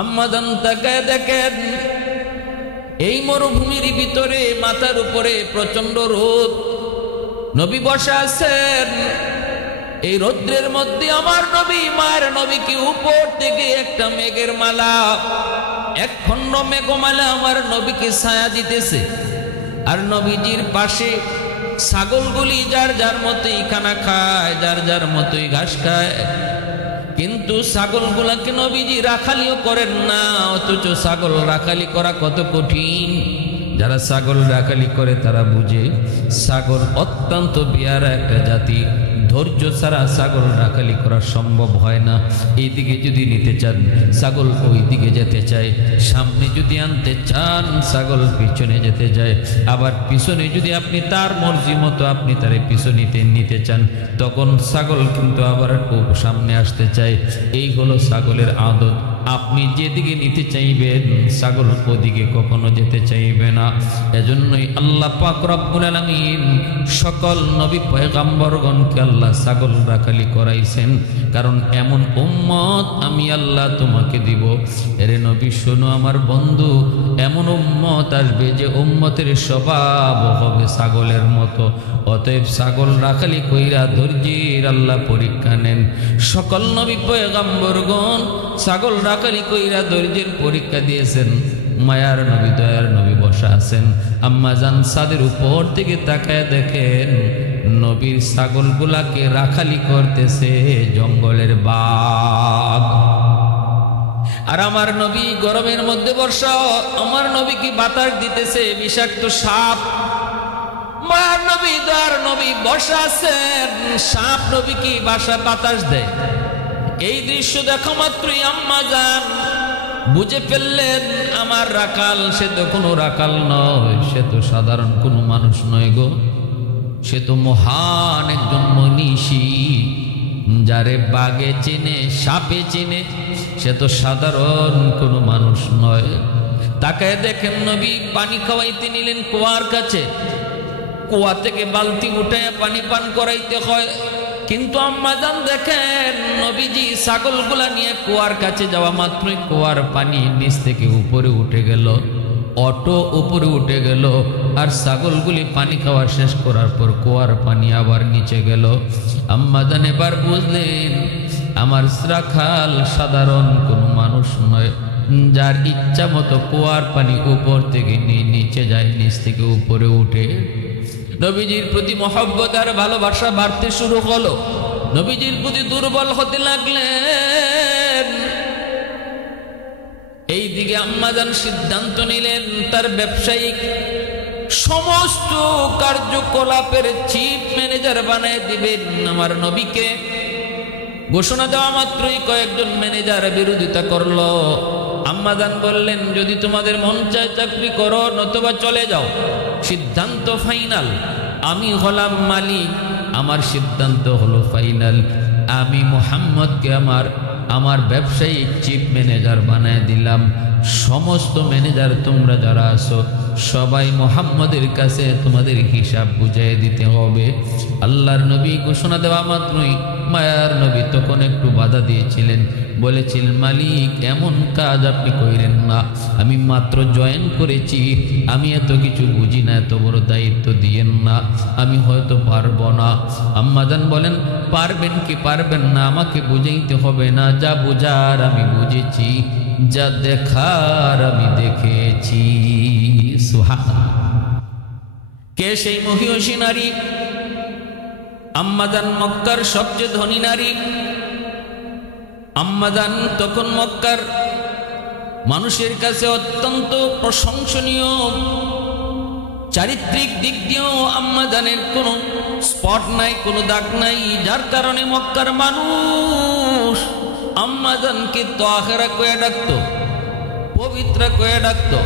আম্মা জান তাকায় দেখেন এই মরুভূমির ভিতরে মাথার উপরে প্রচন্ড রোদ, নবী বসে আছেন। এই রৌদ্রের মধ্যে আমার নবী মায়ের নবীকে উপর থেকে একটা মেঘের মালা, এক খণ্ড মেঘমালা আমার নবীকে ছায়া দিতেছে। আর নবীজির পাশে ছাগলগুলি যার যার মতোই খানা খায়, যার যার মতোই ঘাস খায়, কিন্তু ছাগলগুলাকে নবীজি রাখালিও করেন না। অথচ ছাগল রাখালি করা কত কঠিন। যারা ছাগল রাখালি করে তারা বুঝে ছাগল অত্যন্ত বিয়ারা একটা জাতি। ধৈর্য ছাড়া ছাগল রাখালি করা সম্ভব হয় না। এইদিকে যদি নিতে চান ছাগল ওই দিকে যেতে চায়, সামনে যদি আনতে চান ছাগল পিছনে যেতে যায়, আবার পিছনে যদি আপনি তার মর্জি মতো আপনি তার পিছনে নিতে চান তখন ছাগল কিন্তু আবার খুব সামনে আসতে চায়। এই হলো ছাগলের আদত। আপনি যেদিকে নিতে চাইবেন ছাগল ওদিকে কখনো যেতে চাইবে না। এজন্যই আল্লাহ পাক রব্বুল আলামিন সকল নবী পয়গম্বরগণকে আল্লাহ ছাগল রাখালি করাইছেন, কারণ এমন উম্মত আমি আল্লাহ তোমাকে দিব। এরে নবী শোনো আমার বন্ধু, এমন উম্মত আসবে যে উম্মতের স্বভাব হবে ছাগলের মতো। অতএব ছাগল রাখালি কইরা ধৈর্যের আল্লাহ পরীক্ষা নেন। সকল নবী পয়গম্বরগণ ছাগল রাখালি কইরা ধৈর্যের পরীক্ষা দিয়েছেন। মায়ার নবী দয়ার নবী বসা আছেন। আম্মা জান ছাদের উপর থেকে তাকায় দেখেন নবীর ছাগলগুলাকে রাখালি করতেছে জঙ্গলের বাঘ। আর আমার নবী গরমের মধ্যে বর্ষা, আমার নবীকে বাতাস দিতেছে বিষাক্ত সাপ। মায়ার নবী দয়ার নবী বসা আছেন, সাপ নবীকে বাতাস দেয়। এই দৃশ্য দেখা মাত্রই আম্মা জান বুঝে ফেললেন আমার রাখাল সে তো কোনো রাখাল নয়, সে তো সাধারণ কোনো মানুষ নয় গো, সে তো মহান একজন মনীষী, যারে বাঘে চেনে সাপে চেনে, সে তো সাধারণ কোনো মানুষ নয়। তাকে দেখেন নবী পানি খাওয়াইতে নিলেন কুয়ার কাছে। কুয়া থেকে বালতি উঠে পানি পান করাইতে হয়, কিন্তু আম্মা জান দেখেন নবীজি ছাগলগুলা নিয়ে কুয়ার কাছে যাওয়া মাত্রই কুয়ার পানি নিচ থেকে উপরে উঠে গেল, অটো উপরে উঠে গেল। আর ছাগলগুলি পানি খাওয়া শেষ করার পর কুয়ার পানি আবার নিচে গেল। আম্মা জান এবার বুঝলেন আমার রাখাল সাধারণ কোনো মানুষ নয়, যার ইচ্ছা মতো কুয়ার পানি উপর থেকে নিচে যায়, নিচ থেকে উপরে উঠে। নবীজির প্রতি মহব্বত আর ভালোবাসা বাড়তে শুরু হলো। নবীজির প্রতি দুর্বল হতে লাগলেন। এই দিকে আম্মা জান সিদ্ধান্ত নিলেন তার ব্যবসায়িক সমস্ত কার্যকলাপের চিফ ম্যানেজার বানায় দিবেন আমার নবীকে। ঘোষণা দেওয়া মাত্রই কয়েকজন ম্যানেজার বিরোধিতা করলো। আম্মা জান বললেন যদি তোমাদের মন চায় চাকরি করো, নতুবা চলে যাও, সিদ্ধান্ত ফাইনাল। আমি হলাম মালিক, আমার সিদ্ধান্ত হলো ফাইনাল। আমি মুহাম্মদকে আমার ব্যবসায়িক চিফ ম্যানেজার বানায় দিলাম। সমস্ত ম্যানেজার তোমরা যারা আছো সবাই মুহাম্মদের কাছে তোমাদের হিসাব বুঝিয়ে দিতে হবে। আল্লাহর নবী ঘোষণা দেওয়া মাত্রই মায়ার নবী তখন একটু বাধা দিয়েছিলেন, বলেছিলেন মালিক এমন কাজ আপনি কইরেন না, আমি মাত্র জয়েন করেছি, আমি এত কিছু বুঝি না, এত বড় দায়িত্ব দিয়েন না, আমি হয়তো পারবো না। আম্মা জান বলেন পারবেন কি পারবেন না আমাকে বুঝাইতে হবে না, যা বুঝার আমি বুঝেছি, যা দেখার আমি দেখেছি। সুবহানাল্লাহ। কে সেই মহিয়সী নারী? আম্মা জান মক্কার সবচেয়ে ধনী নারী। আম্মা জান তখন মক্কার মানুষের কাছে অত্যন্ত প্রশংসনীয়, চারিত্রিক দিক দিয়েও আম্মা জানের কোনো স্পট নাই, কোনো দাগ নাই, যার কারণে মক্কার মানুষ আম্মা জানকে তাহেরা কয়ে ডাকতো, পবিত্রা কয়ে ডাকতো,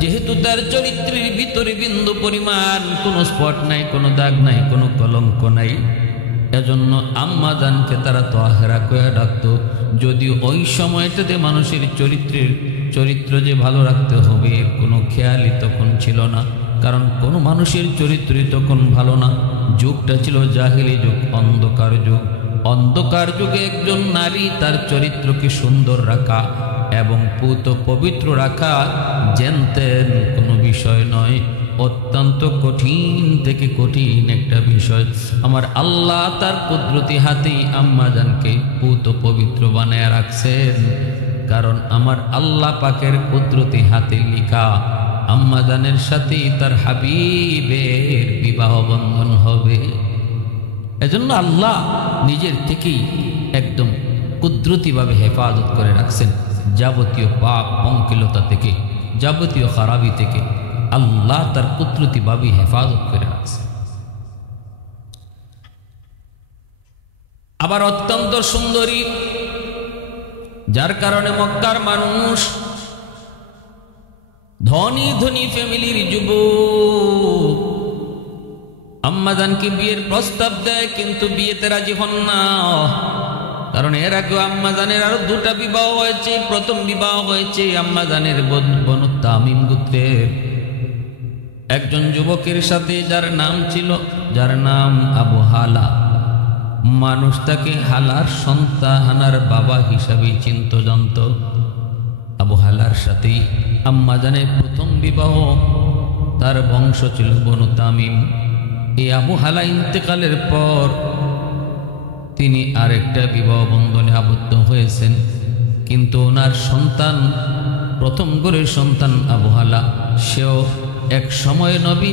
যেহেতু তার চরিত্রের ভিতরে বিন্দু পরিমাণ কোনো স্পট নাই, কোনো দাগ নাই, কোনো কলঙ্ক নাই। এজন্য আম্মা জানকে তারা তাহেরা কয়ে ডাকতো। যদিও ওই সময়টাতে মানুষের চরিত্র যে ভালো রাখতে হবে এর কোনো খেয়ালই তখন ছিল না, কারণ কোনো মানুষের চরিত্রই তখন ভালো না। যুগটা ছিল জাহিলি যুগ, অন্ধকার যুগ। অন্ধকার যুগে একজন নারী তার চরিত্রকে সুন্দর রাখা এবং পুত পবিত্র রাখা জেনতেন কোনো বিষয় নয়, অত্যন্ত কঠিন থেকে কঠিন একটা বিষয়। আমার আল্লাহ তার কুদরতি হাতেই আম্মাজানকে পুত পবিত্র বানায় রাখছেন, কারণ আমার আল্লাহ পাকের কুদরতি হাতে লিখা আম্মাজানের সাথেই তার হাবিবের বিবাহ বন্ধন হবে। এজন্য আল্লাহ নিজের থেকেই একদম কুদরতিভাবে হেফাজত করে রাখছেন যাবতীয় পাপ পঙ্কিলতা থেকে, যাবতীয় খারাপি থেকে আল্লাহ তার কুদরতিভাবে হেফাজত করে রাখছেন। আবার অত্যন্ত সুন্দরী, যার কারণে মক্কার মানুষ ধনী ধনী ফ্যামিলির যুবক আম্মাজানকে বিয়ের প্রস্তাব দেয়, কিন্তু বিয়েতে রাজি হন না। কারণ এর আগে আম্মাজানের আরো দুটা বিবাহ হয়েছে। প্রথম বিবাহ হয়েছে আম্মাজানের বনু তামিম গোত্রের একজন যুবকের সাথে, যার নাম আবু হালা। মানুষ তাকে হালার সন্তানার বাবা হিসাবে চিনত জানত। আবু হালার সাথেই আম্মাজানের প্রথম বিবাহ, তার বংশ ছিল বনু তামিম। এই আবু হালা ইন্তেকালের পর তিনি আরেকটা বিবাহ বন্ধনে আবদ্ধ হয়েছেন, কিন্তু ওনার সন্তান, প্রথম ঘরের সন্তান আবু হালা, সেও এক সময় নবী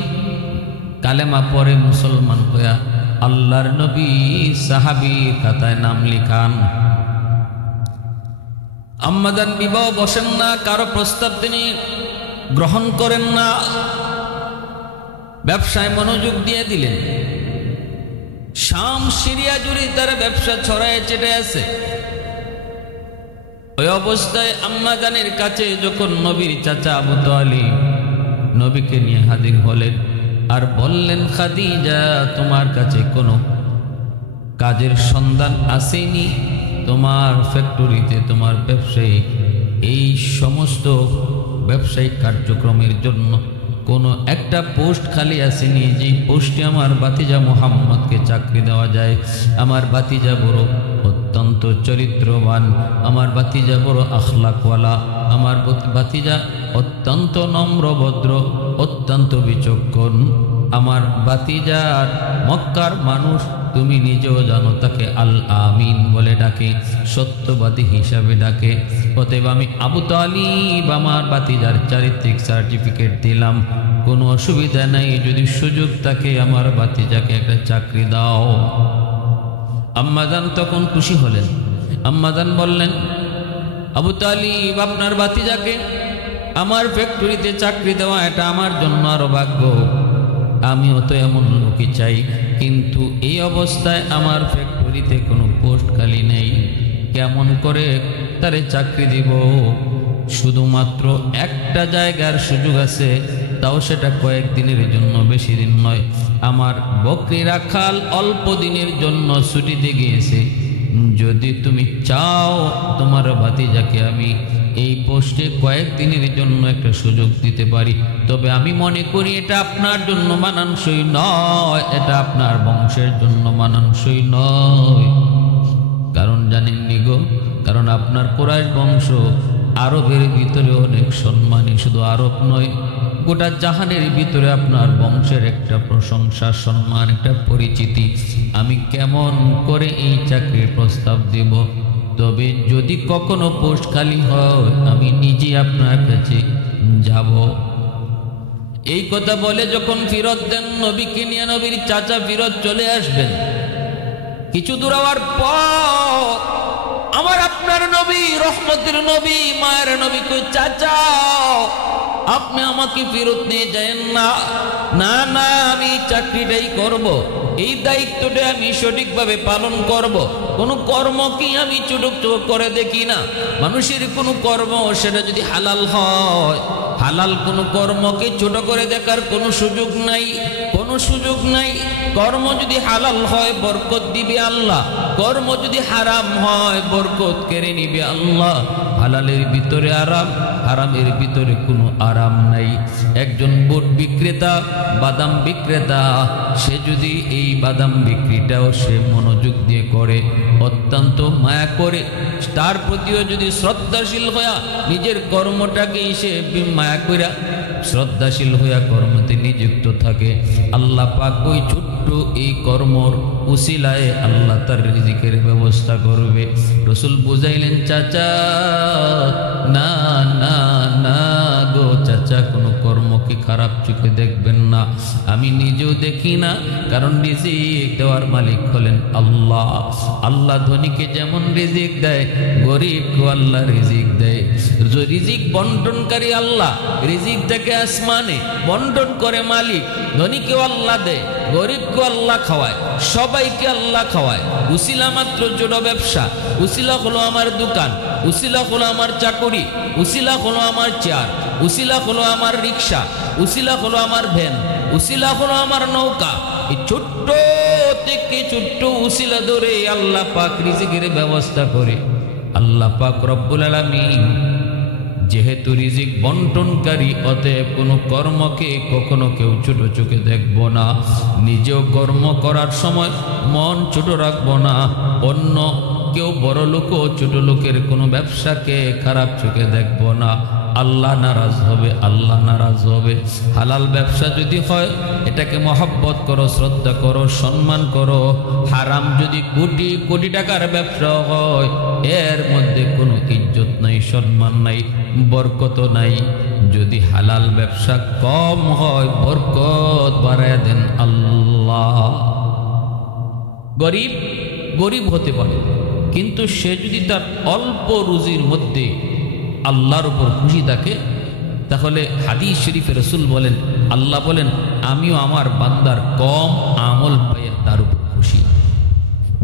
কালেমা পরে মুসলমান হইয়া আল্লাহর নবী সাহাবী খাতায় নাম লিখান। আম্মাজান বিবাহ বসেন না, কারো প্রস্তাব তিনি গ্রহণ করেন না, ব্যবসায় মনোযোগ দিয়ে দিলেন। শাম সিরিয়া জুড়ে তার ব্যবসা ছড়ায় চেটে আছে। ওই অবস্থায় আম্মাজানের কাছে যখন নবীর চাচা আবু তালিব নবীকে নিয়ে হাজির হলেন আর বললেন, খাদিজা, তোমার কাছে কোনো কাজের সন্ধান আসেনি? তোমার ফ্যাক্টরিতে, তোমার ব্যবসায়ী, এই সমস্ত ব্যবসায়িক কার্যক্রমের জন্য কোনো একটা পোস্ট খালি আসেনি, যেই পোস্টে আমার বাতিজা মুহাম্মদকে চাকরি দেওয়া যায়? আমার বাতিজা বড় অত্যন্ত চরিত্রবান, আমার বাতিজা বড় আখলাকওয়ালা, আমার বাতিজা অত্যন্ত নম্রভদ্র, অত্যন্ত বিচক্ষণ। আমার বাতিজার মক্কার মানুষ, তুমি নিজেও জানো, তাকে আল আমিন বলে ডাকে, সত্যবাদী হিসাবে ডাকে। অতএব আমি আবু তালিব আমার বাতিজার চারিত্রিক সার্টিফিকেট দিলাম, কোনো অসুবিধা নাই, যদি সুযোগ থাকে আমার বাতিজাকে একটা চাকরি দাও। আম্মাজান তখন খুশি হলেন। আম্মাজান বললেন, আবু তালিব, আপনার বাতিজাকে আমার ফ্যাক্টরিতে চাকরি দেওয়া এটা আমার জন্য আরো ভাগ্য। আমিও তো এমন লোকই চাই, কিন্তু এই অবস্থায় আমার ফ্যাক্টরিতে কোনো পোস্ট খালি নেই, কেমন করে তারে চাকরি দিব? শুধুমাত্র একটা জায়গার সুযোগ আছে, তাও সেটা কয়েকদিনের জন্য, বেশি দিন নয়। আমার বকরি রাখাল অল্প দিনের জন্য ছুটিতে গিয়েছে, যদি তুমি চাও তোমার ভাতিজাকে আমি এই পোস্টে কয়েকদিনের জন্য একটা সুযোগ দিতে পারি, তবে আমি মনে করি এটা আপনার জন্য মানানসই নয়, এটা আপনার বংশের জন্য মানানসই নয়। কারণ জানেননি গো, কারণ আপনার কুরাইশ বংশ আরবের ভিতরে অনেক সম্মানী, শুধু আরব নয়, গোটা জাহানের ভিতরে আপনার বংশের একটা প্রশংসা, সম্মান, একটা পরিচিতি। আমি কেমন করে এই চাকরির প্রস্তাব দেব? তবে যদি কখনো পোস্ট খালি হয় আমি নিজে আপনার কাছে যাব। এই কথা বলে যখন ফিরত দেন নবীকে নিয়ে, নবীর চাচা ফিরত চলে আসবেন। কিছু দূর যাওয়ার পর আমার আপনার নবী, রহমতের নবী, মায়ের নবী কই, চাচা আপনি আমাকে ফেরত নিয়ে যায়েন না। না না, আমি চাকরিটাই করব, এই দায়িত্বটা আমি সঠিকভাবে পালন করব। কোনো কর্ম কি আমি ছোট করে দেখি না। মানুষের কোনো কর্ম সেটা যদি হালাল হয়, হালাল কোনো কর্মকে ছোট করে দেখার কোনো সুযোগ নাই, কোনো সুযোগ নাই। কর্ম যদি হালাল হয়, বরকত দিবে আল্লাহ, কর্ম যদি হারাম হয় বরকত কেড়ে নিবে আল্লাহ। হালালের ভিতরে আরাম, হারামের ভিতরে কোনো আরাম নাই। একজন বুট বিক্রেতা, বাদাম বিক্রেতা, সে যদি এই বাদাম বিক্রিটাও সে মনোযোগ দিয়ে করে, অত্যন্ত মায়া করে, তার প্রতিও যদি শ্রদ্ধাশীল হইয়া নিজের কর্মটাকে সে মায়া কইরা শ্রদ্ধাশীল হইয়া কর্মতে নিযুক্ত থাকে, আল্লাহ পাক ওই ছোট্ট এই কর্মর উসিলায় আল্লাহ তার রিজিকের ব্যবস্থা করবে। রসুল বুঝাইলেন, চাচা না না না গো চাচা, কোনো কর্মকে খারাপ চোখে দেখবেন না। আমি নিজেও দেখি না, কারণ রিজিক দেওয়ার মালিক হলেন আল্লাহ। আল্লাহ ধনীকে যেমন রিজিক দেয়, গরিবকে আল্লাহ রিজিক দেয়। রিজিক বন্টনকারী আল্লাহ, রিজিক থেকে আসমানে বন্টন করে মালিক। ধনীকেও আল্লাহ দেয়, গরিবকে আল্লাহ খাওয়ায়, সবাইকে আল্লাহ খাওয়ায়। উসিলা মাত্র জোড়ো ব্যবসা, উসিলা হলো আমার দোকান, উসিলা হলো আমার চাকুরি, উসিলা হলো আমার চেয়ার, উসিলা হলো আমার রিক্সা, উসিলা হলো আমার ভ্যান, উসিলা হলো আমার নৌকা। এই ছোট্ট থেকে ছোট্ট উসিলা ধরে আল্লাহ পাক রিজিকের ব্যবস্থা করে। আল্লাহ পাক রব্বুল আলামিন যেহেতু রিজিক বন্টনকারী, অতএব কোনো কর্মকে কখনো কেউ ছোট চোখে দেখব না। নিজেও কর্ম করার সময় মন ছোট রাখবো না। অন্য কেউ বড় লোক ও ছোট লোকের কোনো ব্যবসাকে খারাপ চোখে দেখব না। আল্লাহ নারাজ হবে, আল্লাহ নারাজ হবে। হালাল ব্যবসা যদি হয় এটাকে মহব্বত করো, শ্রদ্ধা করো, সম্মান করো। হারাম যদি কোটি কোটি টাকার ব্যবসা হয়, এর মধ্যে কোনো ইজ্জত নাই, সম্মান নাই, বরকত নাই। যদি হালাল ব্যবসা কম হয়, বরকত বাড়ায় দেন আল্লাহ। গরিব গরিব হতে পারে, কিন্তু সে যদি তার অল্প রুজির মধ্যে আল্লাহর উপর খুশি থাকে, তাহলে হাদিস শরীফে রাসূল বলেন, আল্লাহ বলেন, আমিও আমার বান্দার কম আমল পাইয়া তার উপর খুশি।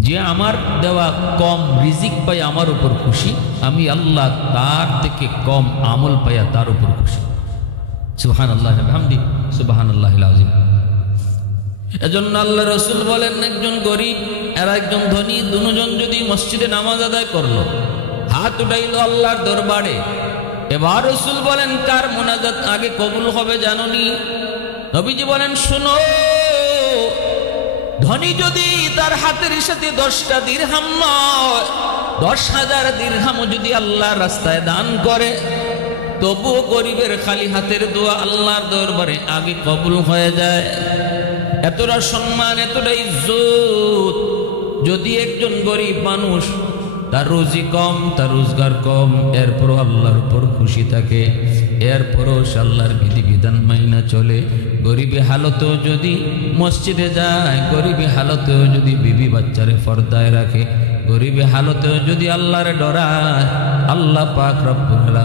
যে আমার দেওয়া কম রিজিক পাই আমার উপর খুশি, আমি আল্লাহ তার থেকে কম আমল পাইয়া তার উপর খুশি। সুবহানাল্লাহ ওয়া বিহামদিহি, সুবহানাল্লাহিল আযীম। এজন্য আল্লাহ রাসূল বলেন, একজন গরিব আর একজন ধনী দুজন যদি মসজিদে নামাজ আদায় করলো, হাত উঠাইল আল্লাহর দরবারে, এবার রাসূল বলেন, কার মুনাজাত আগে কবুল হবে জানোনি? নবীজি বলেন, শুনো, ধনী যদি তার হাতের সাথে 10টা দিরহাম নয়, 10,000 দিরহামও যদি আল্লাহর রাস্তায় দান করে, তবুও গরিবের খালি হাতের দোয়া আল্লাহর দরবারে আগে কবুল হয়ে যায়। এতটা সম্মান, এতটা ইজ্জত। যদি একজন গরিব মানুষ, তার রুজি কম, তার রোজগার কম, এরপরও আল্লাহর উপর খুশি থাকে, এরপরও আল্লাহর বিধিবিধান মাইনা চলে, গরিবে হালতেও যদি মসজিদে যায়, গরিবে হালতেও যদি বিবি বাচ্চারে পর্দায় রাখে, গরিবে হালতেও যদি আল্লাহরে ডরায়, আল্লাহ পাক রব্বুল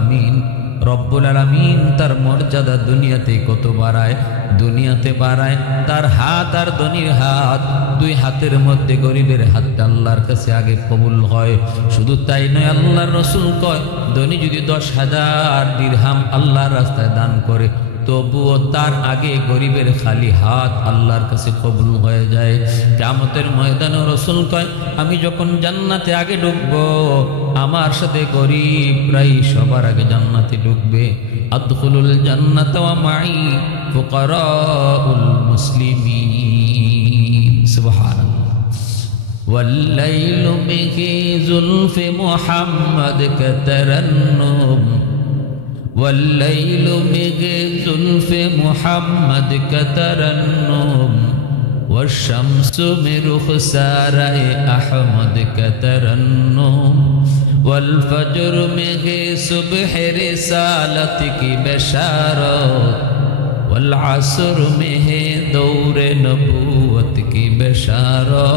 আলামিন তার মর্যাদা দুনিয়াতে কত বাড়ায়, দুনিয়াতে বাড়ায়। তার হাত আর ধনীর হাত, দুই হাতের মধ্যে গরিবের হাতটা আল্লাহর কাছে আগে কবুল হয়। শুধু তাই নয়, আল্লাহর রাসূল কয়, ধনী যদি 10,000 দিরহাম আল্লাহর রাস্তায় দান করে, তবুও তার আগে গরিবের খালি হাত আল্লাহর কাছে কবুল হয়ে যায়। কিয়ামতের ময়দানে রাসূল কয়, আমি যখন জান্নাতে আগে ঢুকবো, আমার সাথে গরিবরাই সবার আগে জান্নাতে ঢুকবে। আদখুলুল জান্নাতা ওয়া মাই ফুকারাউল মুসলিমিন। সুবহানাল্লাহ। ওয়াল্লাইলু বিহি যুলফি মুহাম্মদ কাতারান্নুম, والليل بغي زلف محمد كترنم، والشمس برخسار أحمد كترنم، والفجر بغي صبح رسالتك بشارة، والعصر به دور نبوتك بشارة،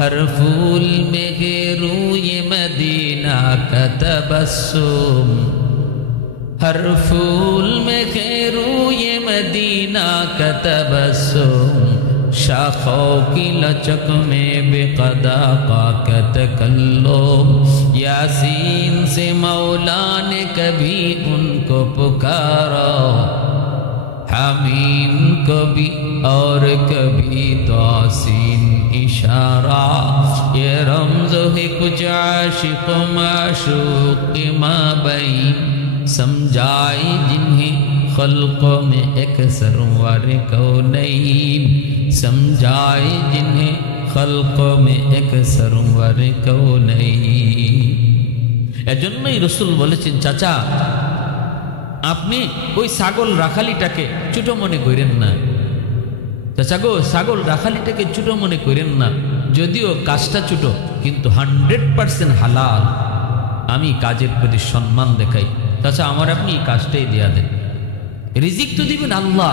ہر پھول میں روی مدینہ کا تبسم، ہر پھول میں روی مدینہ کا تبسم، شاخوں کی لچک میں بے قدا کا تکلم، یاسین سے مولا نے کبھی ان کو پکارا، حمیم کبھی اور کبھی توسین इशारा, ये रमज़ है कुछ आशिक़ माशूक़ के माबैन, समझाए जिन्हें खल्क़ों में एक सरवर कौनैन, समझाए जिन्हें खल्क़ों में एक सरवर कौनैन। এজন্যই রাসূল বলেছেন, চাচা আপনি ওই ছাগল রাখালিটাকে ছোট মনে করেন না। চাচা গো, ছাগল রাখালিটাকে ছোট মনে করেন না, যদিও কাজটা ছোট কিন্তু 100% হালাল। আমি কাজের প্রতি সম্মান দেখাই। চাচা আমার আপনি এই কাজটাই দেয়া দেন। রিজিক তো দিবেন আল্লাহ,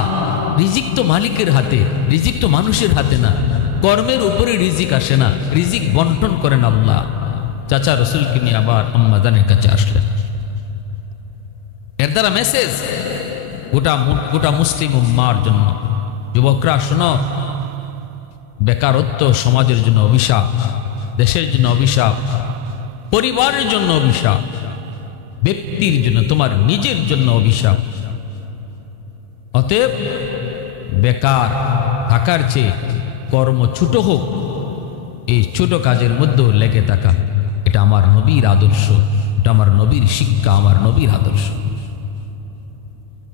রিজিক তো মালিকের হাতে, রিজিক তো মানুষের হাতে না। কর্মের উপরে রিজিক আসে না, রিজিক বন্টন করেন আল্লাহ। চাচা রসুলকে নিয়ে আবার আম্মাজানের কাছে আসলেন। এর দ্বারা মেসেজ গোটা মুসলিম উম্মার জন্য। যুবকরা শোনো, বেকারত্ব সমাজের জন্য অভিশাপ, দেশের জন্য অভিশাপ, পরিবারের জন্য অভিশাপ, ব্যক্তির জন্য, তোমার নিজের জন্য অভিশাপ। অতএব বেকার থাকার চেয়ে কর্ম ছোট হোক, এই ছোট কাজের মধ্যেও লেগে থাকা, এটা আমার নবীর আদর্শ, এটা আমার নবীর শিক্ষা, আমার নবীর আদর্শ।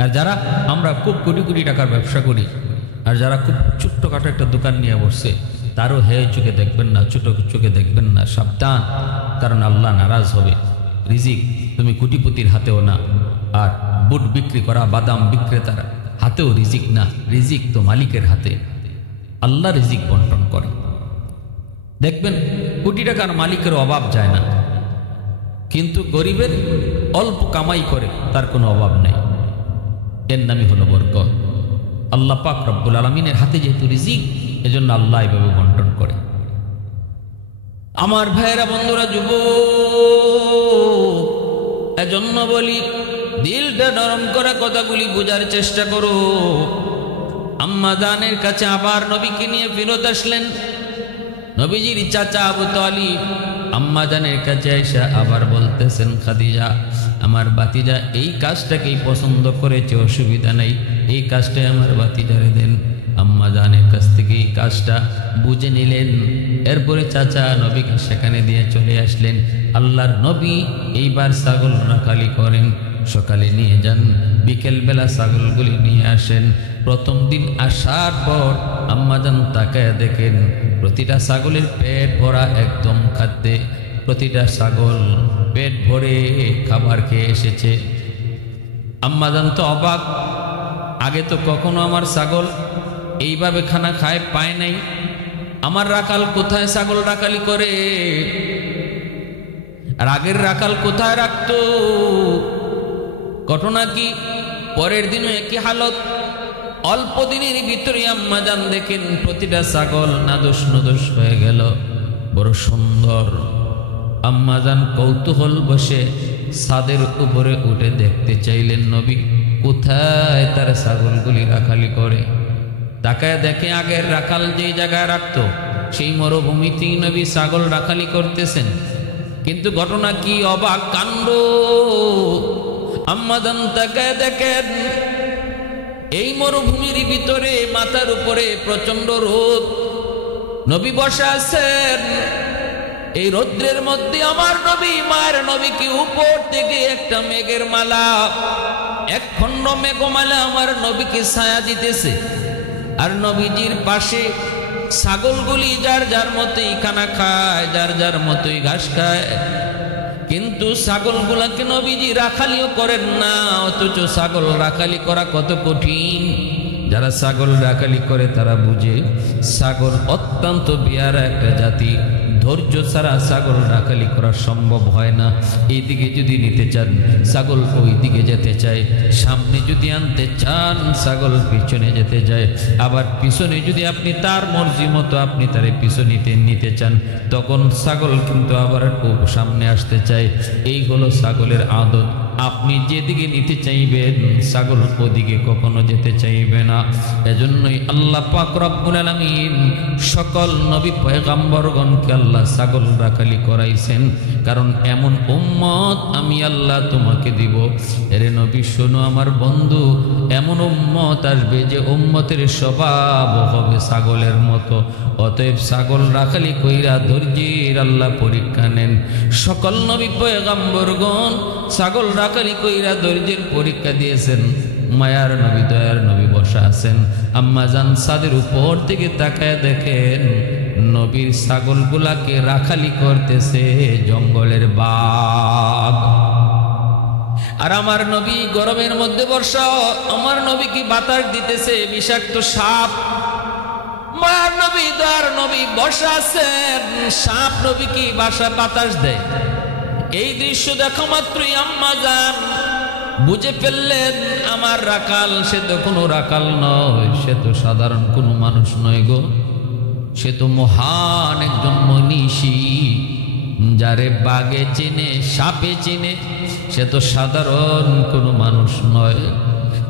আর যারা আমরা খুব কোটি কোটি টাকার ব্যবসা করি, আর যারা খুব ছোট্টখাটো একটা দোকান নিয়ে বসছে, তারও হে চোখে দেখবেন না, ছোট চোখে দেখবেন না, সাবধান। কারণ আল্লাহ নারাজ হবে। রিজিক তুমি কোটিপতির হাতেও না, আর বুট বিক্রি করা বাদাম বিক্রেতার হাতেও রিজিক না, রিজিক তো মালিকের হাতে। আল্লাহ রিজিক বন্টন করে। দেখবেন কোটি টাকার মালিকের অভাব যায় না, কিন্তু গরিবের অল্প কামাই করে তার কোনো অভাব নেই। এর নামই হলো বরকত। আল্লাহ পাক রব্বুল আলামিনের হাতে যেহেতু রিজিক, এজন্য আল্লাহ এইভাবে বন্টন করে। আমার ভাইয়েরা, বন্ধুরা, যুবক, এজন্য বলি দিলটা নরম করা কথাগুলি বোঝার চেষ্টা করো। আম্মা জানের কাছে আবার নবীকে নিয়ে ফেরত আসলেন। নবীজির চাচা আবু তালিব আম্মা জানের কাছে এসে আবার বলতেছেন, খাদিজা আমার বাতিজা এই কাজটাকেই পছন্দ করেছে, অসুবিধা নেই, এই কাজটাই আমার বাতিজারে দেন। আম্মা জানের কাছ থেকে এই কাজটা বুঝে নিলেন। এরপরে চাচা নবীকে সেখানে দিয়ে চলে আসলেন। আল্লাহর নবী এইবার ছাগল রাখালি করেন। সকালে নিয়ে যান, বিকেলবেলা ছাগলগুলি নিয়ে আসেন। প্রথম দিন আসার পর আম্মাজান তাকায় দেখেন প্রতিটা ছাগলের পেট ভরা একদম খাদ্যে, প্রতিটা ছাগল পেট ভরে খাবার খেয়ে এসেছে। আম্মাজান তো অবাক, আগে তো কখনো আমার ছাগল এইভাবে খানা খায় পায় নাই। আমার রাখাল কোথায় ছাগল রাখালি করে, আর আগের রাখাল কোথায় রাখতো? ঘটনা কি? পরের দিনও একই হালত। অল্প দিনের ভিতরে আম্মাজান দেখেন প্রতিটা ছাগল নাদোষ নদোষ হয়ে গেল, বড় সুন্দর। আম্মাজান কৌতূহল বসে ছাদের উপরে উঠে দেখতে চাইলেন নবী কোথায় তার ছাগলগুলি রাখালি করে। তাকায় দেখে আগের রাখাল যেই জায়গায় রাখতো সেই মরুভূমিতেই নবী ছাগল রাখালি করতেছেন। কিন্তু ঘটনা কি? অবাক কাণ্ড। আম্মাজান তাকায় দেখেন এই মরুভূমির ভিতরে মাথার উপরে প্রচন্ড রোদ, নবী বসে আছেন। এই রৌদ্রের মধ্যে আমার নবী, মায়ের নবীকে উপর থেকে একটা মেঘের মালা, এক খণ্ড মেঘমালা আমার নবীকে ছায়া দিতেছে। আর নবীজির পাশে ছাগলগুলি যার যার মতোই খানা খায়, যার যার মতোই ঘাস খায়। কিন্তু ছাগলগুলাকে নবীজি রাখালিও করেন না, অথচ ছাগল রাখালি করা কত কঠিন। যারা ছাগল রাখালি করে তারা বুঝে ছাগল অত্যন্ত বিয়ারা একটা জাতি। ধৈর্য ছাড়া ছাগল রাখালি করা সম্ভব হয় না। এইদিকে যদি নিতে চান ছাগল ওই দিকে যেতে চায়, সামনে যদি আনতে চান ছাগল পিছনে যেতে যায়, আবার পিছনে যদি আপনি তার মর্জি মতো আপনি তারে পিছনে নিতে চান তখন ছাগল কিন্তু আবার সামনে আসতে চায়। এই হলো ছাগলের আদত। আপনি যেদিকে নিতে চাইবেন ছাগল ওদিকে কখনো যেতে চাইবে না। এজন্যই আল্লাহ পাক রব্বুল আলামিন সকল নবী পয়গম্বরগণকে আল্লাহ ছাগল রাখালি করাইছেন, কারণ এমন উম্মত আমি আল্লাহ তোমাকে দিব। এরে নবী শোনো আমার বন্ধু, এমন উম্মত আসবে যে উম্মতের স্বভাব হবে ছাগলের মতো। অতএব ছাগল রাখালি কইরা ধৈর্যের আল্লাহ পরীক্ষা নেন। সকল নবী পয়গম্বরগণ ছাগল রাখালি কইরা ধৈর্যের পরীক্ষা দিয়েছেন। মায়ার নবী দয়ার নবী বসা আছেন, আম্মা জান ছাদের উপর থেকে তাকায় দেখেন নবীর ছাগলগুলাকে রাখালি করতেছে জঙ্গলের বাঘ। আর আমার নবী গরমের মধ্যে বর্ষা, আমার নবী কি বাতাস দিতেছে বিষাক্ত সাপ। মায়ার নবী দয়ার নবী বসা আছেন, সাপ নবী কি বাতাস দেয়। এই দৃশ্য দেখা মাত্রই আম্মা জান বুঝে ফেললেন আমার রাখাল সে তো কোনো রাখাল নয়, সে তো সাধারণ কোনো মানুষ নয় গো, সে তো মহান একজন মনীষী, যারে বাঘে চিনে সাপে চিনে, সে তো সাধারণ কোনো মানুষ নয়।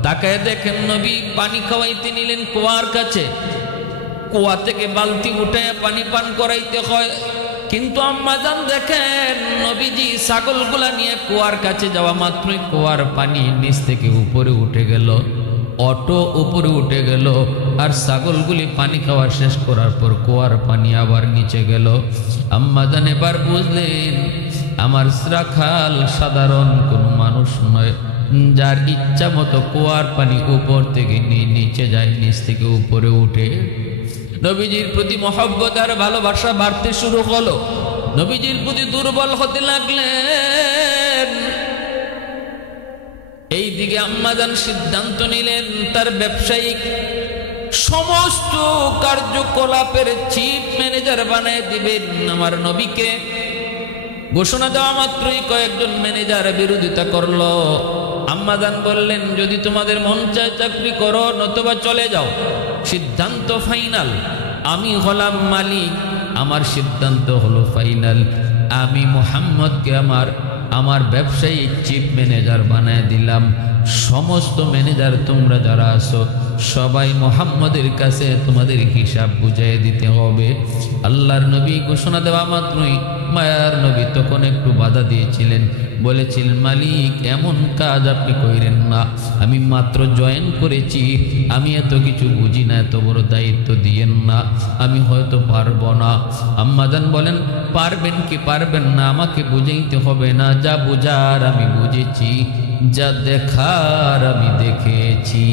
তাকায় দেখেন নবী পানি খাওয়াইতে নিলেন কুয়ার কাছে, কুয়া থেকে বালতি উঠে পানি পান করাইতে হয়। কিন্তু আম্মা জান দেখেন নবীজি ছাগলগুলা নিয়ে কুয়ার কাছে যাওয়া মাত্রই কুয়ার পানি নিচ থেকে উপরে উঠে গেল, অটো উপরে উঠে গেল। আর ছাগলগুলি পানি খাওয়া শেষ করার পর কুয়ার পানি আবার নিচে গেল। আম্মা জান এবার বুঝলেন আমার রাখাল সাধারণ কোনো মানুষ নয়, যার ইচ্ছা মতো কুয়ার পানি উপর থেকে নিচে যায়, নিচ থেকে উপরে উঠে। নবীজির প্রতি মহব্বত আর ভালোবাসা বাড়তে শুরু হলো, নবীজির প্রতি দুর্বল হতে লাগলেন। এই দিকে আম্মাজান সিদ্ধান্ত নিলেন তার ব্যবসায়িক সমস্ত কার্যকলাপের চিফ ম্যানেজার বানায় দিবেন আমার নবীকে। ঘোষণা দেওয়া মাত্রই কয়েকজন ম্যানেজার বিরোধিতা করলো। আম্মাজান বললেন যদি তোমাদের মন চায় চাকরি করো, নতুবা চলে যাও, সিদ্ধান্ত ফাইনাল। আমি হলাম মালিক, আমার সিদ্ধান্ত হলো ফাইনাল। আমি মুহাম্মদকে আমার ব্যবসায়িক চিফ ম্যানেজার বানায় দিলাম। সমস্ত ম্যানেজার তোমরা যারা আছো সবাই মুহাম্মদের কাছে তোমাদের হিসাব বুঝিয়ে দিতে হবে। আল্লাহর নবী ঘোষণা দেওয়া মাত্রই মায়ার নবী তখন একটু বাধা দিয়েছিলেন, বলেছিলেন মালিক এমন কাজ আপনি কইরেন না, আমি মাত্র জয়েন করেছি, আমি এত কিছু বুঝি না, এত বড় দায়িত্ব দিয়েন না, আমি হয়তো পারবো না। আম্মাজান বলেন পারবেন কি পারবেন না আমাকে বুঝাইতে হবে না, যা বুঝার আমি বুঝেছি, যা দেখার আমি দেখেছি।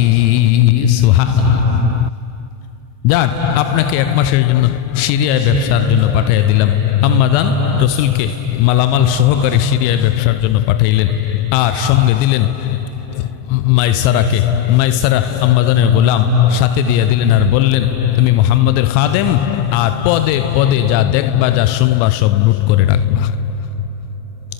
সুবহানাল্লাহ। যাক, আপনাকে 1 মাসের জন্য সিরিয়ায় ব্যবসার জন্য পাঠিয়ে দিলাম। আম্মাজান রসুলকে মালামাল সহকারী সিরিয়ায় ব্যবসার জন্য পাঠাইলেন, আর সঙ্গে দিলেন মাইসারাকে। মাইসারা আম্মাজানের গোলাম সাথে দিয়ে দিলেন, আর বললেন তুমি মুহাম্মদের খাদেম, আর পদে পদে যা দেখবা যা শুনবা সব নোট করে রাখবা।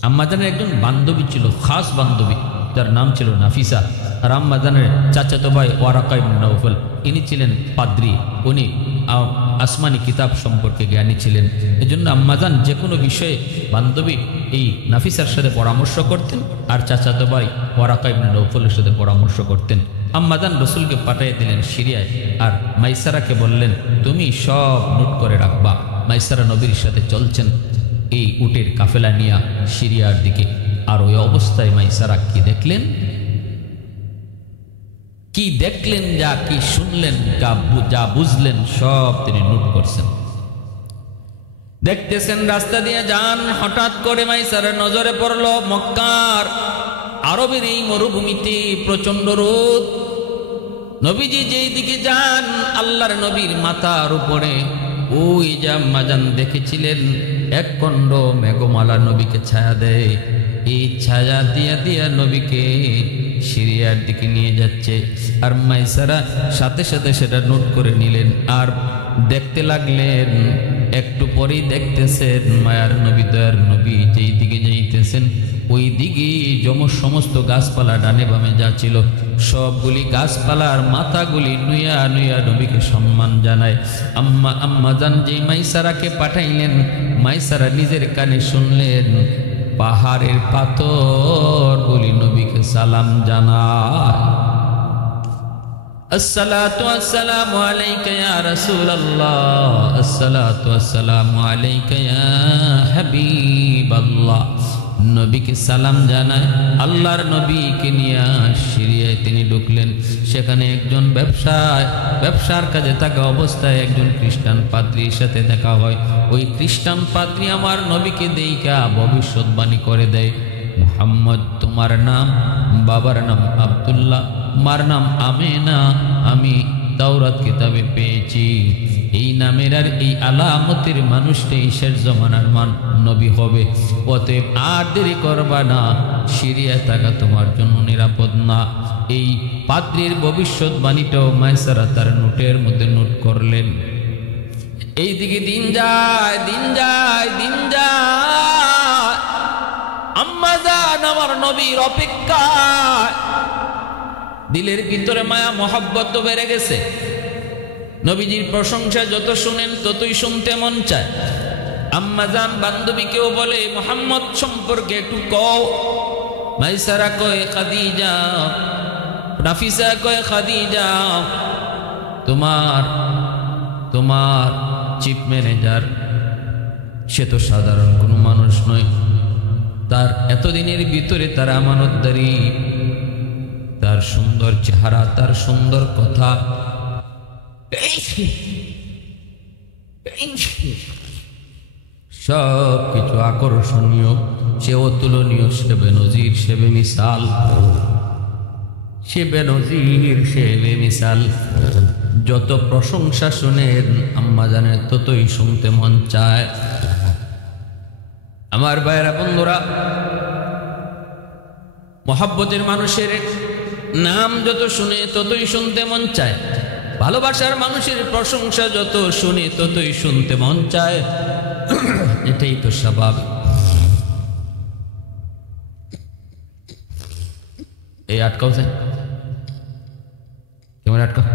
আম্মাজানের একজন বান্ধবী ছিল, খাস বান্ধবী, যার নাম ছিল নাফিসা। আর আম্মাজানের চাচাতো ভাই ওয়ারাকা ইবনে নওফল, ইনি ছিলেন পাদ্রী, উনি আসমানি কিতাব সম্পর্কে জ্ঞানী ছিলেন। এজন্য আম্মাজান যে কোনো বিষয়ে বান্ধবী এই নাফিসার সাথে পরামর্শ করতেন, আর চাচাতো ভাই ওয়ারাকা ইবনে নওফলের সাথে পরামর্শ করতেন। আম্মাজান রসুলকে পাঠিয়ে দিলেন সিরিয়ায়, আর মাইসারাকে বললেন তুমি সব নোট করে রাখবা। মাইসারা নবীর সাথে চলছেন এই উটের কাফেলা নিয়ে সিরিয়ার দিকে। আর ওই অবস্থায় মাইসারা কি দেখলেন, কি দেখলেন, যা কি শুনলেন, যা বুঝলেন সব তিনি নোট করছেন। দেখতেছেন রাস্তা দিয়ে যান, হঠাৎ করে মাইসারের নজরে পড়ল মক্কার আরবের এই মরুভূমিতে প্রচন্ড রোদ। নবীজি যেই দিকে যান আল্লাহর নবীর মাথার উপরে ওই যে আম্মাজান দেখেছিলেন এক খণ্ড মেঘমালা নবীকে ছায়া দেয়, এই ছায়া দিয়া দিয়া নবীকে সিরিয়ার দিকে নিয়ে যাচ্ছে। আর মাইসারা সাথে সাথে সেটা নোট করে নিলেন, আর দেখতে লাগলেন। একটু পরেই দেখতেছেন মায়ার নবী দয়ার নবী যেই দিকে যাইতেছেন ওই দিকে সমস্ত গাছপালা ডানে বামে যা ছিল সবগুলি গাছপালার মাথাগুলি নুয়া নুয়া নবীকে সম্মান জানায়। আম্মাজান যে মাইসারাকে পাঠাইলেন, মাইসারা নিজের কানে শুনলেন পাহাড়ের পাথরগুলি নবী সালাম জানায়। আসসালাতু ওয়াসসালামু আলাইকা ইয়া রাসূলুল্লাহ, আসসালাতু ওয়াসসালামু আলাইকা ইয়া হাবিবাল্লাহ। নবীকে সালাম জানায়। আল্লাহর নবীকে নিয়ে সিরিয়ায় তিনি ঢুকলেন। সেখানে একজন ব্যবসার কাজে থাকা অবস্থায় একজন খ্রিস্টান পাদ্রীর সাথে দেখা হয়। ওই খ্রিস্টান পাদ্রী আমার নবীকে দেইখা ভবিষ্যৎবাণী করে দেয়, মুহাম্মদ তোমার নাম, বাবার নাম আব্দুল্লাহ, মার নাম আমেনা, আমি তাওরাত কিতাবে পেয়েছি। এই নামের আর এই আলামতের মানুষটাই শেষ জমানার নবী হবে। অতএব আর দেরি করবা না, সিরিয়া থাকা তোমার জন্য নিরাপদ না। এই পাদ্রীর ভবিষ্যৎবাণীটাও মাইসারা তার নোটের মধ্যে নোট করলেন। এইদিকে দিন যায়, আম্মা জান আমার নবীর অপেক্ষায় দিলের ভিতরে মায়া মহব্বত তো বেড়ে গেছে। নবীজির প্রশংসা যত শুনেন ততই শুনতে মন চায়। আম্মা জান বান্ধবীকেও বলে, মুহাম্মদ সম্পর্কে একটু কও। মাইসারা কয় খাদিজা, নাফিসা কয় খাদিজা তোমার চিফ ম্যানেজার, সে তো সাধারণ কোনো মানুষ নয়। তার এতদিনের ভিতরে তার আমানতদারি, তার সুন্দর চেহারা, তার সুন্দর কথা, সব কিছু আকর্ষণীয়, সে অতুলনীয়, সে বেনজির, সে বেমিসাল, সে বেনজির, সে বেমিসাল। যত প্রশংসা শুনেন আম্মা জানের ততই শুনতে মন চায়। আমার ভাইয়েরা বন্ধুরা, মহব্বতের মানুষের নাম যত শুনে ততই শুনতে মন চায়। ভালোবাসার মানুষের প্রশংসা যত শুনে ততই শুনতে মন চায়। এটাই তো স্বাভাবিক। এই আটকাও যায় কেমন আটকাও।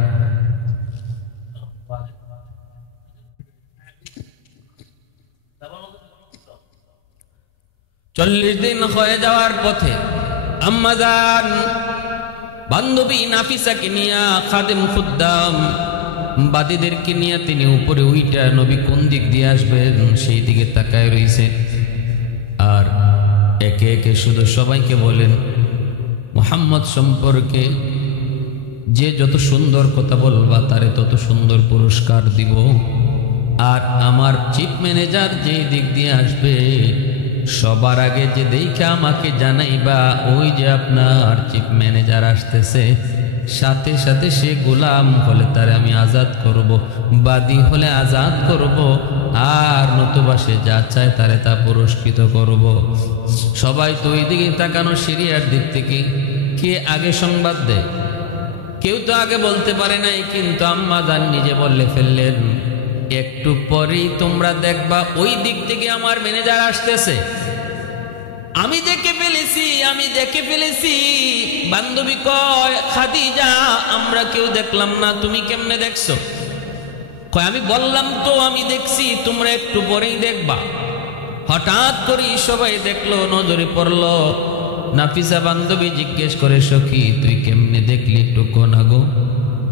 40 দিন হয়ে যাওয়ার পথে আম্মা জান বান্ধবী নাফিসাকে নিয়ে, খাদেম খুদ্দাম বাদীদেরকে নিয়ে তিনি উপরে উইটা নবী কোন দিক দিয়ে আসবেন সেই দিকে তাকায় রয়েছে। আর একে একে শুধু সবাইকে বলেন, মুহাম্মদ সম্পর্কে যে যত সুন্দর কথা বলবা তারে তত সুন্দর পুরস্কার দিব। আর আমার চিফ ম্যানেজার যে দিক দিয়ে আসবে সবার আগে যে দেখে আমাকে জানাইবা, ওই যে আপনার চিফ ম্যানেজার আসতেছে, সাথে সাথে সে গোলাম হলে তারে আমি আজাদ করব, বাদী হলে আজাদ করব, আর নতুবা সে যা চায় তারে তা পুরস্কৃত করব। সবাই তো ওই দিকে তাকানো, সিরিয়ার দিক থেকে কে আগে সংবাদ দেয়? কেউ তো আগে বলতে পারে নাই, কিন্তু আম্মা জান নিজে বললে ফেললেন, একটু পরেই তোমরা দেখবা ওই দিক থেকে আমার ম্যানেজার আসতেছে। আমি দেখে ফেলেছি। বান্ধবী কয়, খাদিজা আমরা কেউ দেখলাম না, তুমি কেমনে দেখছো? কয়, আমি বললাম তো আমি দেখছি, তোমরা একটু পরেই দেখবা। হঠাৎ করে সবাই দেখলো, নজরে পড়লো। নাফিসা বান্ধবী জিজ্ঞেস করে, সখী তুই কেমনে দেখলি? একটু কোনা গো,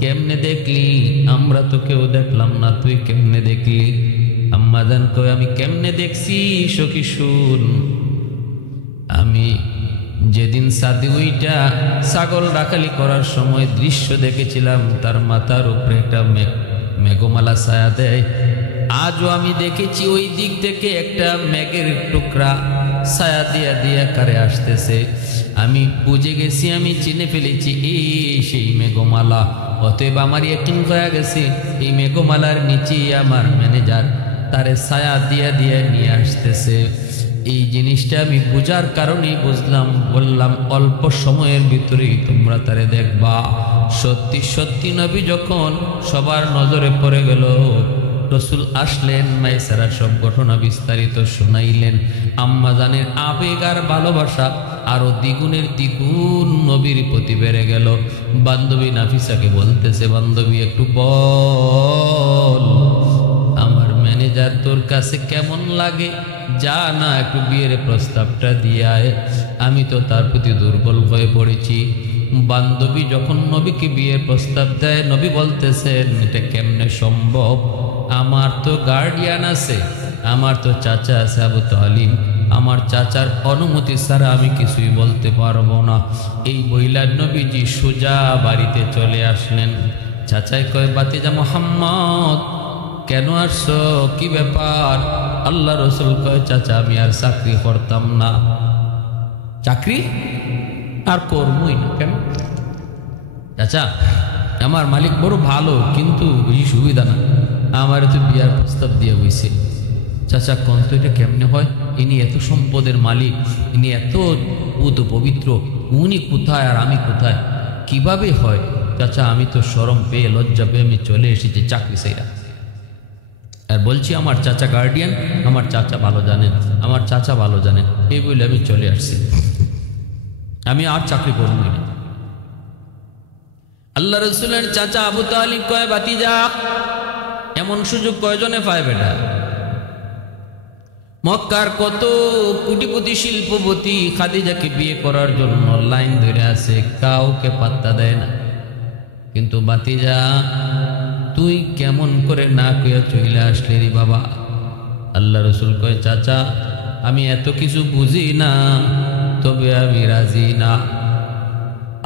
কেমনে দেখলি? আমরা তো কেউ দেখলাম না, তুই কেমনে দেখলি? আম্মা জান কয়, আমি কেমনে দেখছি সখী শুন। আমি যেদিন সাদি উইটা ছাগল রাখালি করার সময় দৃশ্য দেখেছিলাম, তার মাথার উপরে একটা মেঘমালা ছায়া দেয়। আজও আমি দেখেছি ওই দিক থেকে একটা মেঘের টুকরা ছায়া দিয়া দিয়া কারে আসতেছে। আমি বুঝে গেছি, আমি চিনে ফেলেছি এই সেই মেঘমালা। অতএব আমার ইয়াকিন হয়ে গেছে এই মেঘমালার নিচে আমার ম্যানেজার তারে ছায়া দিয়া দিয়া নিয়ে আসতেছে। এই জিনিসটা আমি বুঝার কারণেই বুঝলাম, বললাম অল্প সময়ের ভিতরেই তোমরা তারে দেখবা। সত্যি সত্যি নবী যখন সবার নজরে পড়ে গেল, রসুল আসলেন, মাইসারা সব ঘটনা বিস্তারিত শোনাইলেন। আম্মা জানের আবেগ আর ভালোবাসা আরো দ্বিগুণের দ্বিগুণ নবীর প্রতি বেড়ে গেল। বান্ধবী নাফিসাকে বলতেছে, বান্ধবী একটু বল আমার ম্যানেজার তোর কাছে কেমন লাগে, যা না একটু বিয়ের প্রস্তাবটা দিয়ে আয়। আমি তো তার প্রতি দুর্বল হয়ে পড়েছি। বান্ধবী যখন নবীকে বিয়ের প্রস্তাব দেয়, নবী বলতেছেন এটা কেমনে সম্ভব? আমার তো গার্ডিয়ান আছে, আমার তো চাচা আছে আবু তালিব, আমার চাচার অনুমতি ছাড়া আমি কিছুই বলতে পারবো না। এই বইলা নবীজি সোজা বাড়িতে চলে আসলেন। চাচাই কয়, বাতিজা মোহাম্মদ কেন আসছো, কি ব্যাপার? আল্লাহ রসুল কয়, চাচা আমি আর চাকরি করতাম না। চাকরি আর করবই না কেন? চাচা আমার মালিক বড় ভালো, কিন্তু বেশি সুবিধা না, আমার তো বিয়ার প্রস্তাব দিয়ে হয়েছে। চাচা কোন তো এটা কেমনে হয়? ইনি এত সম্পদের মালিক, ইনি এত পুত পবিত্র, উনি কোথায় আর আমি কোথায়, কিভাবে হয়? চাচা আমি তো শরম পেয়ে লজ্জা পেয়ে আমি চলে এসেছি চাকরি চাইরা। আর বলছি আমার চাচা গার্ডিয়ান, আমার চাচা ভালো জানেন, আমার চাচা ভালো জানেন, এই বলে আমি চলে আসছি, আমি আর চাকরি করব না। আল্লাহ রসুলের চাচা আবু তালিব কয়, বাতিজা এমন সুযোগ কয়জনে পায় বেটা? মক্কার কত কোটিপতি শিল্পপতি খাদিজাকে বিয়ে করার জন্য লাইন ধরে আছে, কাউকে পাত্তা দেয় না। কিন্তু বাতিজা তুই কেমন করে না কইয়া চলে আসলে রে বাবা? আল্লাহ রসুল কয়, চাচা আমি এত কিছু বুঝি না, তবে আমি রাজি না।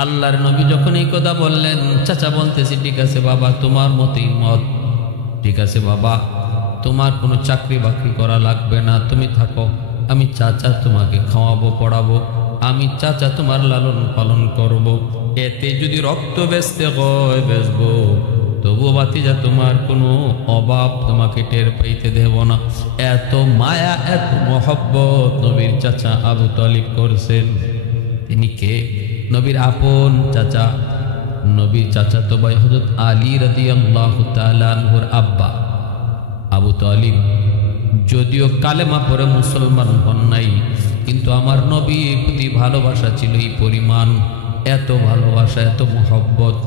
আল্লাহর নবী যখন এই কথা বললেন, চাচা বলতেছি ঠিক আছে বাবা, তোমার মতই মত, ঠিক আছে বাবা, তোমার কোনো চাকরি বাকরি করা লাগবে না, তুমি থাকো, আমি চাচা তোমাকে খাওয়াবো পড়াবো, আমি চাচা তোমার লালন পালন করব। এতে যদি রক্ত বেচতে হয় বেচবো, তবু বাতিজা তোমার কোনো অভাব তোমাকে টের পাইতে দেব না। এত মায়া এত মহব্বত নবীর চাচা আবু তালিব করছেন। তিনি কে? নবীর আপন চাচা, নবীর চাচা তো ভাই হযরত আলী রাদিয়াল্লাহু তাআলা আনহুর আব্বা আবু তালিব। যদিও কালেমা পড়ে মুসলমান হন নাই, কিন্তু আমার নবীর প্রতি ভালোবাসা ছিল এই পরিমাণ, এত ভালোবাসা এত মহব্বত।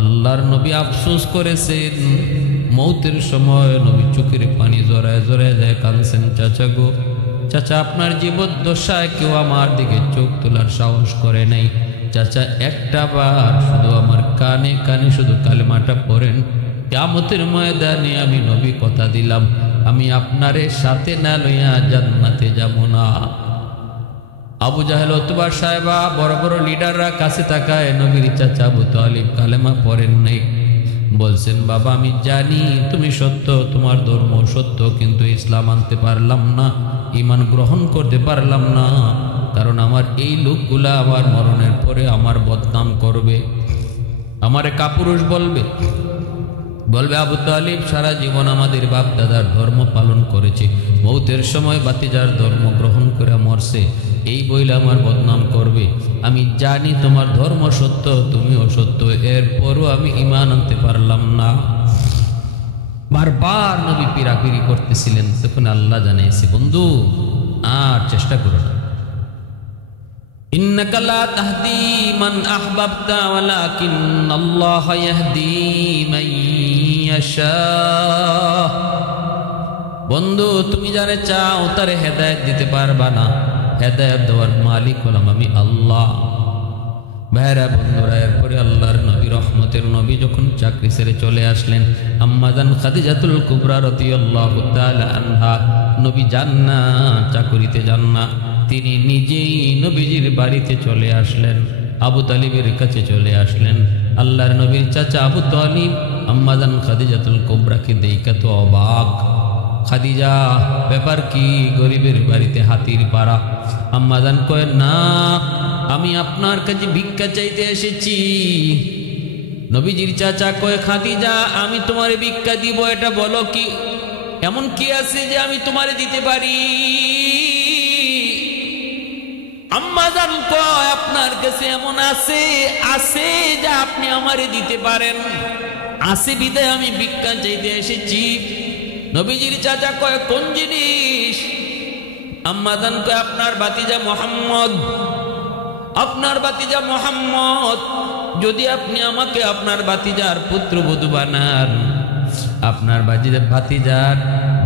আল্লাহর নবী আফসোস করেছেন, মৌতের সময় নবী চোখের পানি জড়ায় জড়ায় যায়, কাঁদছেন, চাচা গো, চাচা আপনার জীবদ্দশায় কেউ আমার দিকে চোখ তোলার সাহস করে নাই। চাচা একটা বার শুধু আমার কানে কানে শুধু কালেমাটা পড়েন, কিয়ামতের ময়দানে আমি নবী কথা দিলাম, আমি আপনারে সাথে না লইয়া জান্নাতে যাব না। আবু জাহেল, উতবা, সাহেবা, বড় বড় লিডাররা কাছে তাকায়, নবীর চাচা আবু তালিব কালেমা পড়েন নাই। বলছেন, বাবা আমি জানি তুমি সত্য, তোমার ধর্ম সত্য, কিন্তু ইসলাম আনতে পারলাম না, ঈমান গ্রহণ করতে পারলাম না, কারণ আমার এই লোকগুলা আমার মরণের পরে আমার বদনাম করবে, আমারে কাপুরুষ বলবে, বলবে আবু তালিব সারা জীবন আমাদের বাপ দাদার ধর্ম পালন করেছে, মৌতের সময় বাতিজার ধর্ম গ্রহণ করে মরছে, এই বইলে আমার বদনাম করবে। আমি জানি তোমার ধর্ম সত্য, তুমিও সত্য, এরপরও আমি ঈমান আনতে পারলাম না। বারবার নবী পিরাপিরি করতেছিলেন, তখন আল্লাহ জানাইছে, বন্ধু আর চেষ্টা করো না, ইন্নাকা লা তাহদি মান আহবাবতা ওয়ালাকিন্নাল্লাহা ইয়াহদি মান ইয়াশা। বন্ধু তুমি যারে চাও তারে হেদায়েত দিতে পারবা না, হেদায়েত দেওয়ার মালিক হলাম আমি আল্লাহ। ভাইরা বন্ধুরা, এরপরে আল্লাহর নবী রহমতের নবী যখন চাকরি ছেড়ে চলে আসলেন, আম্মাজান খাদিজাতুল কুবরা রাদিয়াল্লাহু তাআলা আনহা, নবী যান না চাকরিতে যান না, তিনি নিজেই নবীজির বাড়িতে চলে আসলেন, আবু তালিবের কাছে চলে আসলেন। আল্লাহর নবীর চাচা আবু তালিব আম্মাজান খাদিজাতুল কুবরাকে দেইখা তো অবাক। খাদিজা ব্যাপার কি, গরিবের বাড়িতে হাতির পাড়া? আম্মাজান কয়, না আমি আপনার কাছে ভিক্ষা চাইতে এসেছি। নবীজির চাচা কয়, খাদিজা আমি তোমারে ভিক্ষা দিব, এটা বলো কি, এমন কি আছে যে আমি তোমারে দিতে পারি? আম্মাজান কয়, আপনার কাছে এমন আছে আছে যা আপনি আমারে দিতে পারেন, আছে বিদায় আমি ভিক্ষা চাইতে এসেছি। নবীজির চাচা কয়, কোন জিনিস? আম্মাজান কয়, আপনার ভাতিজা মুহাম্মদ, আপনার ভাতিজা মুহাম্মদ, যদি আপনি আমাকে আপনার ভাতিজার পুত্রবধূ বানান, আপনার ভাতিজার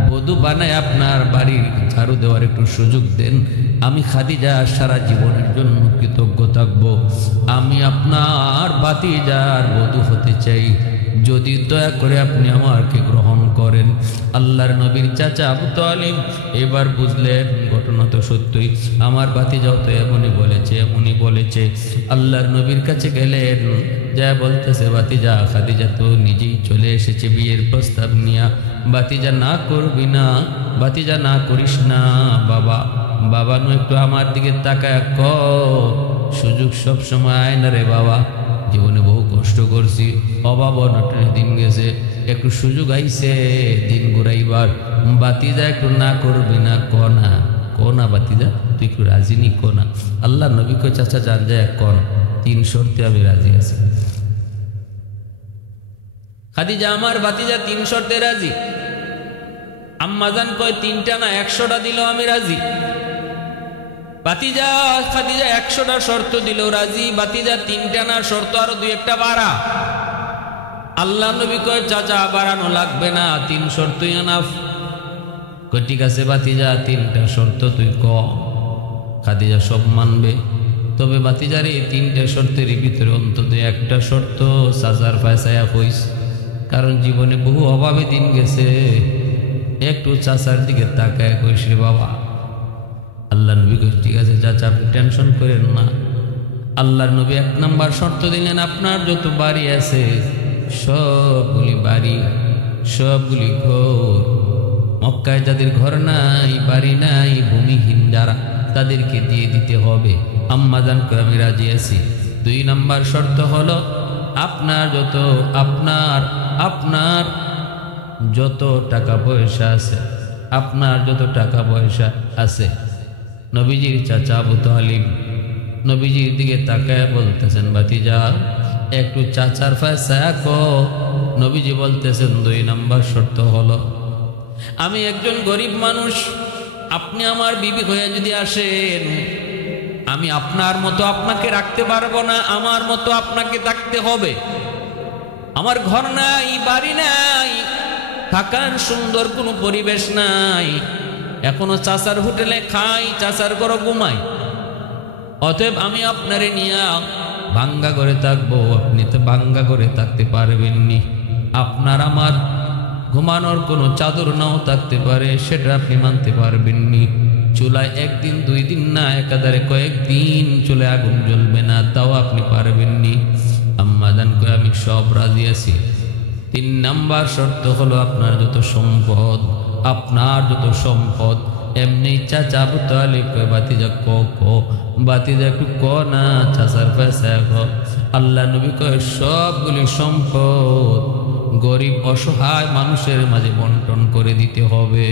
বধূ বানায় আপনার বাড়ির ঝাড়ু দেওয়ার একটু সুযোগ দেন, আমি খাদিজা সারা জীবনের জন্য কৃতজ্ঞ থাকব। আমি আপনার ভাতিজার বধূ হতে চাই, যদি দয়া করে আপনি আমাকে গ্রহণ করেন। আল্লাহর নবীর চাচা আবু তালিব এবার বুঝলেন ঘটনা তো সত্যই, আমার ভাতিজাও তো এমনই বলেছে। আল্লাহর নবীর কাছে গেলেন, যা বলতেছে, ভাতিজা খাদিজা তো নিজেই চলে এসেছে বিয়ের প্রস্তাব নিয়ে। ভাতিজা না করবি না, ভাতিজা না করিস না। বাবা নয়, একটু আমার দিকে তাকায় ক, সুযোগ সব সময় আয় না রে বাবা। জীবনে বহু কষ্ট করছি, অভাব অনটনের দিন গেছে, একটু সুযোগ আইছে দিন ঘুরাইবার। ভাতিজা একটু না করবি না, ক না ভাতিজা, তুই একটু রাজি নি, ক না। আল্লাহ নবী কই, চাচা জান যায় কন, 3 শর্তে আমি রাজি আছি। খাদিজা আমার ভাতিজা 3 শর্তে রাজি। আম্মাজান কয় 3টা না 100টা দিল আমি রাজি। ভাতিজা খাদিজা 100টা শর্ত দিল রাজি, ভাতিজা 3টা না শর্ত আরো 2-1টা বাড়া। আল্লাহ নবী কয় চাচা বাড়ানো লাগবে না, 3 শর্তই এনাফ। কয় ঠিক আছে ভাতিজা 3টা শর্ত তুই ক। খাদিজা সব মানবে, তবে ভাতিজার এই 3টে শর্তের ভিতরে অন্তত 1টা শর্ত চাচার ফায়সায়া কইস, কারণ জীবনে বহু অভাবে দিন গেছে, একটু চাচার দিকে তাকায় কইস রে বাবা। আল্লাহ নবী কই ঠিক আছে চাচা, আপনি টেনশন করেন না। আল্লাহর নবী 1 নাম্বার শর্ত দিলেন, আপনার যত বাড়ি আছে সবগুলি বাড়ি, সবগুলি ঘর, মক্কায় যাদের ঘর নাই, বাড়ি নাই, ভূমিহীন যারা, তাদেরকে দিয়ে দিতে হবে। আম্মাজান কই আমি রাজি আছি। 2 নাম্বার শর্ত হলো, আপনার যত টাকা পয়সা আছে, নবীজির চাচা আবু তালিব নবীজির দিকে তাকায় বলতেছেন, ভাতিজা একটু চাচার ফায়সায়া কো। নবীজি বলতেছেন 2 নাম্বার শর্ত হলো, আমি একজন গরিব মানুষ, আপনি আমার বিবি হয়ে যদি আসেন, আমি আপনার মতো আপনাকে রাখতে পারবো না, আমার মতো আপনাকে থাকতে হবে। আমার ঘর নাই, বাড়ি নাই, থাকার সুন্দর কোনো পরিবেশ নাই, এখনো চাচার হোটেলে খাই, চাচার ঘরে ঘুমাই। অতএব আমি আপনারে নিয়ে ভাঙ্গা করে থাকবো, আপনি তো ভাঙ্গা করে থাকতে পারবেননি। আপনার আমার ঘুমানোর কোনো চাদর নাও থাকতে পারে, সেটা আপনি মানতে পারবেননি। চুলায় 1 দিন 2 দিন না, একাধারে কয়েকদিন চুলায় আগুন জ্বলবে না, তাও আপনি পারবেননি। আম্মাজান কয় আমি সব রাজি আছি। 3 নাম্বার শর্ত হলো, আপনার যত সম্পদ এমনি চাচা আবু তালিব কয় ভাতিজা ভাতিজা একটু ক না, চাচার পয়সা ক। আল্লাহ নবী কয় সবগুলি সম্পদ গরিব অসহায় মানুষের মাঝে বন্টন করে দিতে হবে।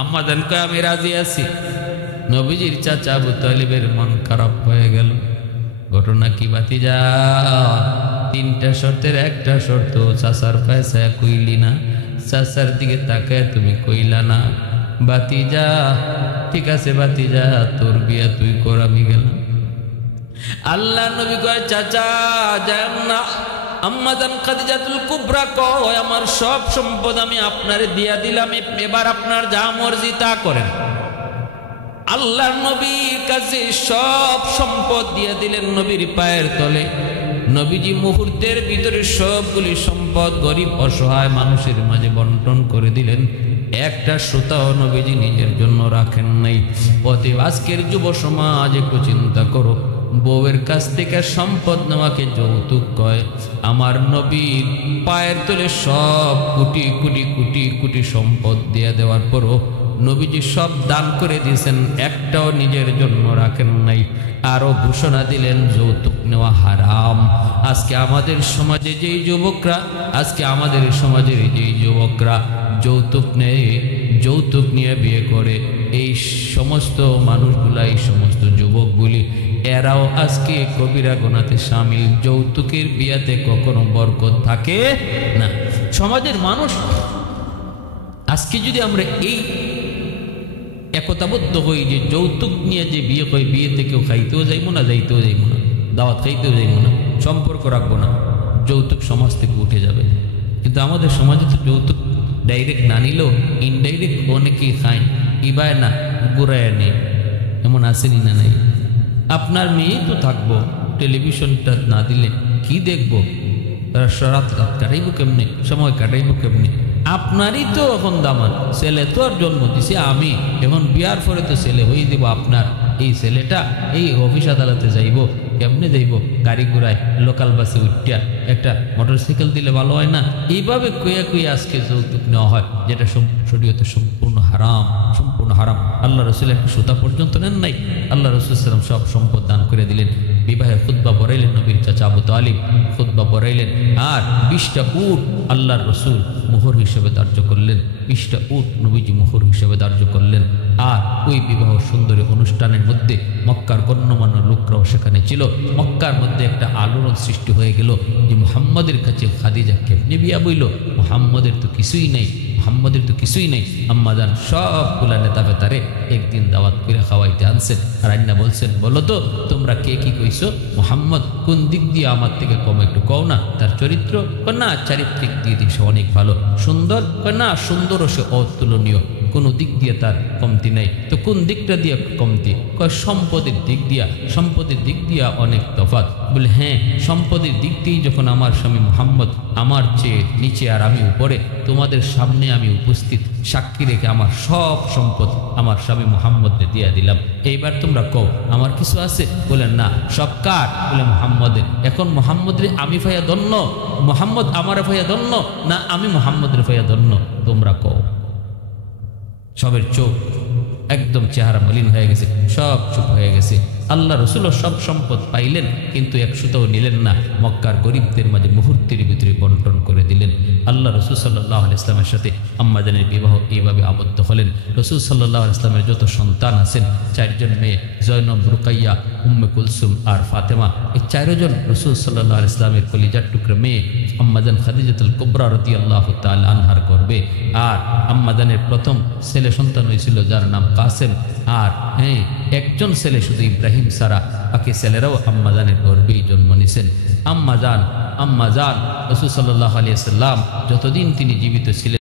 আম্মাজান কয় আমি রাজি আছি। নবীজির চাচা আবু তালিবের মন খারাপ হয়ে গেল। ঘটনা কি ভাতিজা? 3টা শর্তের 1টা শর্ত চাচার পয়সা কইলি না, চাচার দিকে তাকায় তুমি কইলা না। ভাতিজা ঠিক আছে ভাতিজা, তোর বিয়া তুই কর, আমি গেলাম। আল্লাহ নবী কয় চাচা যান না। আম্মাজান খাদিজাতুল কুবরা কয় আমার সব সম্পদ আমি আপনারে দিয়া দিলাম, এবার আপনার যা মর্জি তা করেন। আল্লাহর নবীর কাছে সব সম্পদ দিয়ে দিলেন নবীর পায়ের তলে। নবীজি মুহূর্তের ভিতরে সবগুলি সম্পদ গরিব অসহায় মানুষের মাঝে বন্টন করে দিলেন। 1টা সুতাও নবীজি নিজের জন্য রাখেন নাই। অতএব আজকের যুব সমাজ একটু চিন্তা করো, বউয়ের কাছ থেকে সম্পদ নেওয়াকে যৌতুক কয়। আমার নবীর পায়ের তলে সব কোটি কোটি কোটি কোটি সম্পদ দিয়ে দেওয়ার পরও নবীজি সব দান করে দিয়েছেন, একটাও নিজের জন্য রাখেন নাই। আরো ঘোষণা দিলেন যৌতুক নেওয়া হারাম। আজকে আমাদের সমাজে যেই যুবকরা যৌতুক নিয়ে বিয়ে করে, এই সমস্ত মানুষগুলা, এই সমস্ত যুবকগুলি, এরাও আজকে কবিরা গুনাতে শামিল। যৌতুকের বিয়াতে কখনো বরকত থাকে না। সমাজের মানুষ আজকে যদি আমরা এই একতাবদ্ধ হই যে যৌতুক নিয়ে যে বিয়ে হয়, বিয়েতে কেউ খাইতেও যাইবো না, যাইতেও যাইবো না, দাওয়াত খাইতেও যাইবো না, সম্পর্ক রাখবো না, যৌতুক সমাজ থেকে উঠে যাবে। কিন্তু আমাদের সমাজে তো যৌতুক ডাইরেক্ট না নিলেও ইনডাইরেক্ট অনেকেই খায়, ইবায় না গুড়ায় নেই। এমন আসেনি না নাই? আপনার মেয়েই তো থাকবো, টেলিভিশনটা না দিলে কি দেখবো? রাত রাত কাটাইবো কেমনে, সময় কাটাইবো কেমনে? আপনারই তো এখন দামান, ছেলে তো আর জন্ম দিছে আমি, এখন বিয়ার পরে তো ছেলে হয়ে দিব আপনার। এই ছেলেটা এই অফিস আদালতে যাইব, কেমনে যাইব? গাড়ি ঘোড়ায় লোকাল বাসে উঠিয়া একটা মোটরসাইকেল দিলে ভালো হয় না? এইভাবে কইয়া কইয়া আজকে যৌতুক নেওয়া হয়, যেটা শরীয়তে সম্পূর্ণ হারাম, সম্পূর্ণ হারাম। আল্লাহ রসুল একটা সুতা পর্যন্ত নেন নাই। আল্লাহ রসুল সাল্লাম সব সম্পদ দান করে দিলেন। বিবাহে খুতবা পড়াইলেন নবীর চাচা আবু তালিব, খুতবা পড়াইলেন। আর 20টা উট আল্লাহর রসুল মোহর হিসেবে ধার্য করলেন, 20টা উট নবীজি মোহর হিসেবে ধার্য করলেন। আর ওই বিবাহ সুন্দরী অনুষ্ঠানের মধ্যে মক্কার গণ্যমান্য লোকরাও সেখানে ছিল। মক্কার মধ্যে একটা আলোড়ন সৃষ্টি হয়ে গেল যে মুহাম্মদের কাছে খাদিজা কেমনে বিয়া বইল? মুহাম্মদের তো কিছুই নেই, মুহাম্মদের তো কিছুই নেই। আম্মাজান সবগুলা নেতা বেতারে একদিন দাওয়াত করে খাওয়াইতে আনছেন। আর আইনা বলছেন, বলো তো তোমরা কে কি কইছো? মুহাম্মদ কোন দিক দিয়ে আমার থেকে কম একটু কও না? তার চরিত্র? না, চারিত্রিক দিক দিয়ে সে অনেক ভালো। সুন্দর? না, সুন্দরও সে অতুলনীয়, কোনো দিক দিয়ে তার কমতি নাই। তো কোন দিকটা দিয়ে কমতি? কয় সম্পদের দিক দিয়া। সম্পদের দিক দিয়া অনেক তফাৎ। বলে হ্যাঁ, সম্পদের দিক দিয়েই যখন আমার স্বামী মুহাম্মদ আমার চেয়ে নিচে আর আমি উপরে, তোমাদের সামনে আমি উপস্থিত সাক্ষী রেখে আমার সব সম্পদ আমার স্বামী মুহাম্মদকে দিয়া দিলাম। এইবার তোমরা কও আমার কিছু আছে? বলেন না, সব কার? বলে মুহাম্মদের। এখন মুহাম্মদের আমি ভাইয়া ধন্য, মুহাম্মদ আমার ভাইয়া ধন্য, না আমি মুহাম্মদের ভাইয়া ধন্য? তোমরা কও। সবের চোখ একদম চেহারা মলিন হয়ে গেছে, সব চুপ হয়ে গেছে। আল্লাহ রসুলও সব সম্পদ পাইলেন, কিন্তু একশোটাও নিলেন না। মক্কার গরিবদের মাঝে মুহূর্তের ভিতরে বন্টন করে দিলেন। আল্লাহ রসুল সাল্লাল্লাহু আলাইহি ওয়াসাল্লামের সাথে আম্মাজানের বিবাহ এইভাবে আবদ্ধ হলেন। রসুল সাল্লাল্লাহু আলাইহি ওয়াসাল্লামের যত সন্তান আছেন, 4 জন মেয়ে, জয়নব, রুকাইয়া, উম্মে কুলসুম আর ফাতেমা, এই 4 জন রসুল সাল্লাল্লাহু আলাইহি ওয়াসাল্লামের কলিজার টুকরা মেয়ে আম্মাজান খাদিজাতুল কুবরা রাদিয়াল্লাহু তাআলা আনহার গর্ভে। আর আম্মাজানের প্রথম ছেলে সন্তান হয়েছিল যার নাম কাসেম। আর হ্যাঁ, একজন ছেলে শুধু ইব্রাহিম সারা, বাকি ছেলেরাও আম্মাজানের গর্ভেই জন্ম নিয়েছেন। আম্মাজান রাসূল সাল্লাল্লাহু আলাইহি ওয়াসাল্লাম যতদিন তিনি জীবিত ছিলেন